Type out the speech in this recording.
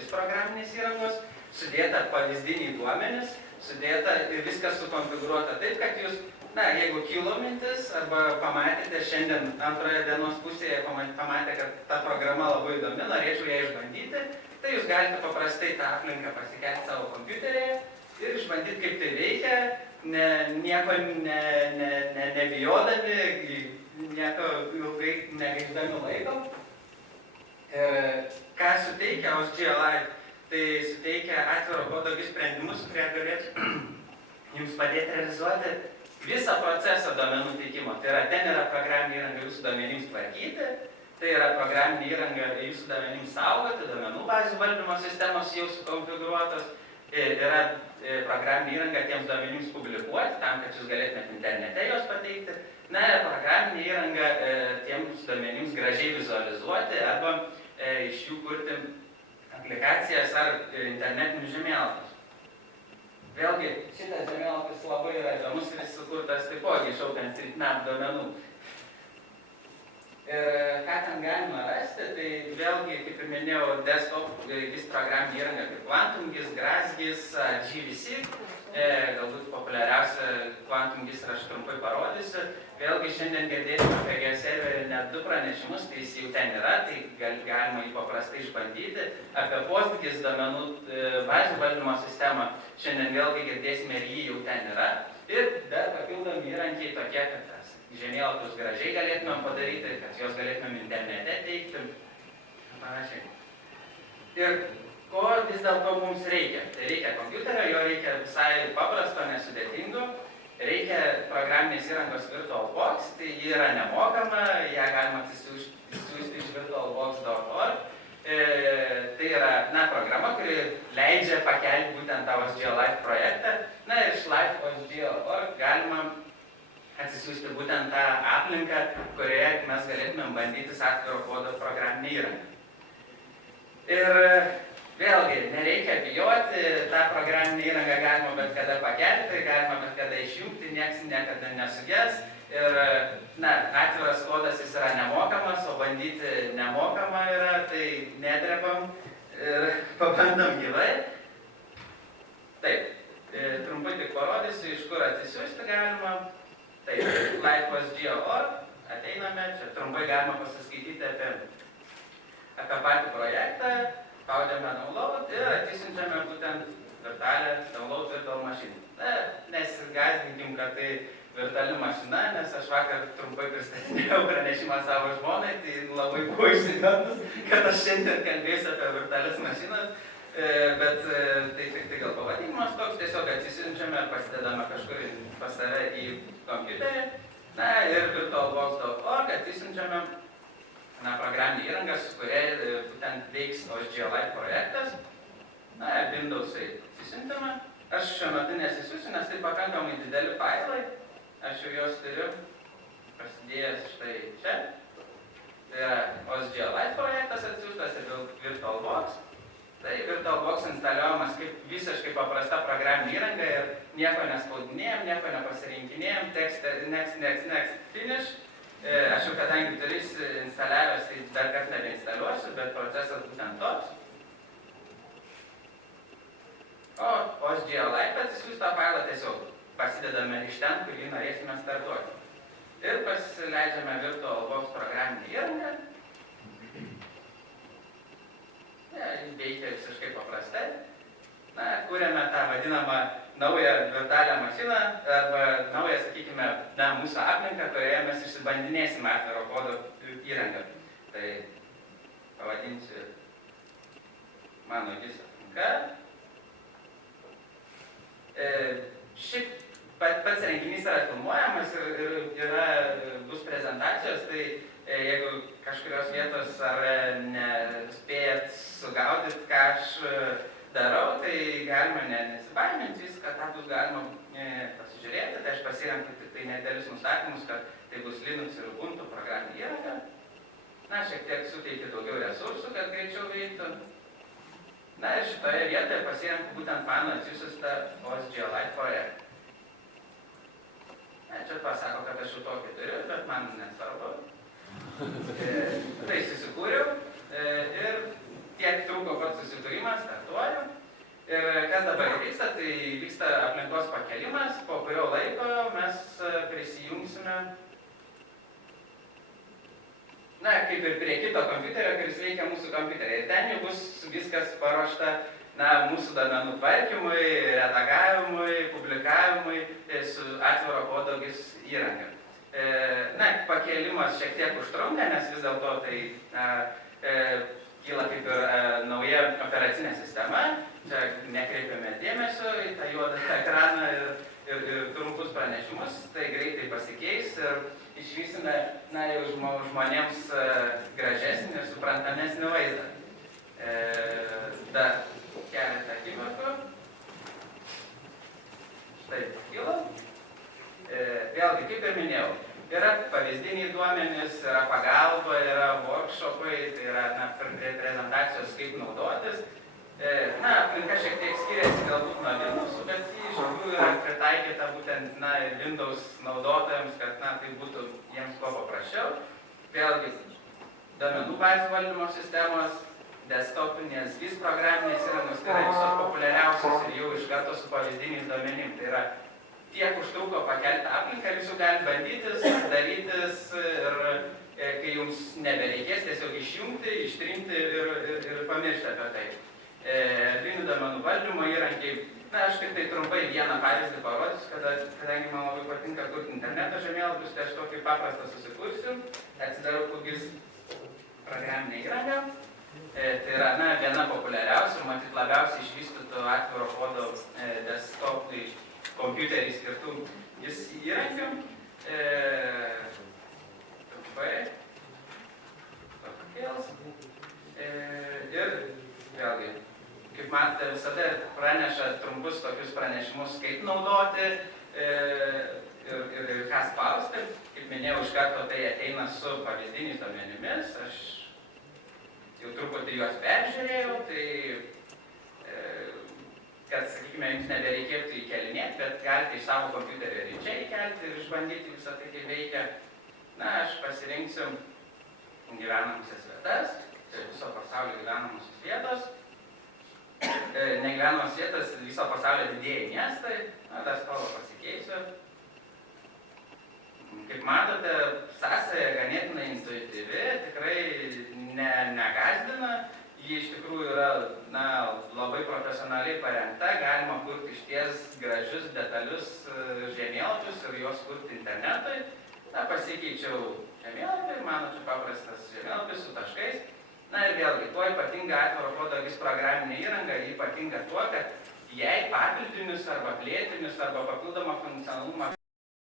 dalis programinės įrangos, sudėta pavyzdiniai duomenys, sudėta ir viskas sukonfigūruota taip, kad jūs, jeigu kilo mintis arba pamatėte šiandien antroje dienos pusėje, pamatė, kad ta programa labai įdomi, norėčiau ją išbandyti, tai jūs galite paprastai tą aplinką pasikelti savo kompiuterėje ir išbandyti, kaip tai veikia, nieko nebijodami, nieko ilgai negaišdami laiko. Ir ką suteikia OSGLI? Tai suteikia atviro kodo sprendimus, kurie galėtų jums padėti realizuoti visą procesą duomenų teikimo. Tai yra, ten yra programinė įranga jūsų duomenims tvarkyti, tai yra programinė įranga jūsų duomenims saugoti, duomenų bazių valdymo sistemos jau sukonfigūruotos, yra programinė įranga tiems duomenims publikuoti, tam, kad jūs galėtumėte internete juos pateikti. Ir programinė įranga tiems duomenims gražiai vizualizuoti arba iš jų kurti aplikacijas ar internetinius žemėlapius. Vėlgi, šitas žemėlapis labai yra įdomus ir jis sukurtas taipogi iš OpenStreetMap duomenų. Ir ką ten galima rasti, tai vėlgi, kaip ir minėjau, desktop GIS programinė įranga kaip QuantumGIS, GrassGIS, GVC, galbūt populiariausia QuantumGIS ir aš trumpai parodysiu. Vėlgi šiandien girdėsime apie GeoServerį net 2 pranešimus, tai jis jau ten yra, tai galima jį paprastai išbandyti. Apie PostGIS duomenų bazių valdymo sistemą šiandien vėlgi girdėsime ir jį jau ten yra. Ir dar papildomi įrankiai tokie, kad tas žemėlapius gražiai galėtumėm padaryti, kad juos galėtumėm internete teikti. Panašiai. Ir ko vis dėlto mums reikia? Tai reikia kompiuterio, jo reikia visai paprasto, nesudėtingo. Reikia programinės įrangos VirtualBox, tai ji yra nemokama, ją galima atsisiųsti iš virtualbox.org. Tai yra programa, kuri leidžia pakelti būtent tą OSGLI projektą. Ir iš live.osg.org galima atsisiųsti būtent tą aplinką, kurioje mes galėtumėm bandytis atviro kodo programinę įrangą. Ir vėlgi, nereikia bijoti, tą programinę įrangą galima bet kada pakelti, galima bet kada išjungti, nieks niekada nesuges. Ir, atviras kodas jis yra nemokamas, o bandyti nemokama yra, tai nedrebam ir pabandom gyvai. Taip, trumpai tik parodysiu, iš kur atsisiųsti galima. Taip, live.osg.org, ateiname, čia trumpai galima pasiskaityti apie patį projektą. Spaudėme download ir atsisiunčiame būtent virtualią download virtual machine. Nesigąsdinkim, kad tai virtuali mašina, nes aš vakar trumpai pristatinėjau pranešimą savo žmonai, tai labai buvo išsigandus, kad aš šiandien kalbėsiu apie virtualias mašinas, bet tai tik tai gal pavadinimas toks, tiesiog atsisiunčiame ir pasidedame kažkur pas save į kompiuterį. Ir virtualbox.org atsisiunčiame programinį įrangą, su kuria būtent veiks OSGLI projektas. Windows'ai atsisiuntame. Aš šiuo metu nesisiųsiu, nes tai pakankamai dideli failai. Aš jau juos turiu prasidėjęs štai čia. Tai yra OSGLI projektas atsiųstas ir VirtualBox. Tai VirtualBox instaliuojamas kaip visiškai paprasta programinė įranga ir nieko nespaudinėjom, nieko nepasirinkinėjom, next, finish. Aš jau kadangi turiu instaliavęs, tai dar kartą nebeinstaliuosiu, bet procesas būtent toks. O OSGLI atsisiųstą failą tiesiog pasidedame iš ten, kur jį norėsime startuoti. Ir pasileidžiame VirtualBox programinį įrangą. Veikia visiškai paprastai. Kūrėme tą vadinamą naują virtualią mašiną arba naują, sakykime, mūsų aplinką, kurioje mes išsibandinėsime atviro kodo įrangą. Tai pavadinsiu mano GIS aplinka. Šiaip pats renginys yra filmuojamas ir bus prezentacijos, tai jeigu kažkurios vietos ar nespėjat sugaudyti, ką aš darau, tai galima nesibaiminti viską, tą bus galima pasižiūrėti. Tai aš pasirenku tik tai nedėlis nustatymus, kad tai bus Linux ir Ubuntu programinė įranga. Šiek tiek suteikiu daugiau resursų, kad greičiau veiktų. Ir šitoje vietoje pasirenku būtent mano atsisiųstą OSGLI projektą. Čia pasako, kad aš jau tokį turiu, bet man nesvarbu. Tai susikūriau ir tiek truko pats susikūrimas, startuoju. Ir kas dabar vyksta, tai vyksta aplinkos pakelimas, po kurio laiko mes prisijungsime, na, kaip ir prie kito kompiuterio, kuris veikia mūsų kompiuterį. Ir ten jau bus viskas paruošta, na, mūsų duomenų tvarkymui, redagavimui, publikavimui su atviro kodo GIS įranga. Na, pakėlimas šiek tiek užtrunka, nes vis dėlto tai kyla kaip ir nauja operacinė sistema. Čia nekreipiame dėmesio į tą juodą ekraną ir trumpus pranešimus, tai greitai pasikeis ir išvysime, na, jau žmonėms gražesnį ir suprantamesnį vaizdą. Dar keletą akimirkų. Štai pakilo. Vėlgi, kaip ir minėjau, yra pavyzdiniai duomenys, yra pagalba, yra workshopai, tai yra, na, prezentacijos, kaip naudotis. Na, aplinka šiek tiek skiriasi galbūt nuo Windows, bet iš tikrųjų yra pritaikyta būtent, na, Windows naudotojams, kad, na, tai būtų jiems kuo paprasčiau. Vėlgi, duomenų bazių valdymo sistemos, desktopinės GIS programinės įrangos, tai yra visos populiariausios ir jau iš karto su pavyzdiniais duomenim. Tai yra tiek užtruko pakelti aplinką, visų gali bandytis, darytis ir kai jums nebereikės, tiesiog išjungti, ištrinti ir pamiršti apie tai. Erdvinių duomenų valdymo įrankiai, na, aš tik tai trumpai vieną pavyzdį parodysiu, kadangi man labai patinka kurti interneto žemėlapius, tai aš tokį paprastą susikursiu, atsidarau QGIS programinę įrangą. Tai yra, na, viena populiariausių, matyt, labiausiai išvystytų atviro kodo desktopui kompiuterį skirtų GIS įrankių. Trumpai. Pakėls. Ir vėlgi, kaip matote, visada praneša trumpus tokius pranešimus, kaip naudoti ir ką spausti. Kaip minėjau, iš karto tai ateina su pavyzdiniais duomenimis. Aš jau truputį juos peržiūrėjau, tai kad, sakykime, jums nebereikėtų įkelinėti, bet galite iš savo kompiuterio ir čia įkelti ir išbandyti visą tai, kaip veikia. Na, aš pasirinksiu gyvenamosias vietas, tai viso pasaulio gyvenamosios vietos. Negyvenamos vietos viso pasaulio didieji miestai, na, dar spalvą pasikeisiu. Kaip matote, sąsaja ganėtinai intuityvi, tikrai negazdina. Ji iš tikrųjų yra, na, labai profesionaliai parengta, galima kurti išties gražius, detalius žemėlapius ir juos kurti internetui. Na, pasikeičiau žemėlapį, mano čia paprastas žemėlapis su taškais. Na ir vėlgi, tuo ypatinga atviro kodo GIS programinė įranga, ypatinga tuo, kad jei papildinius arba plėtinius arba papildomą funkcionalumą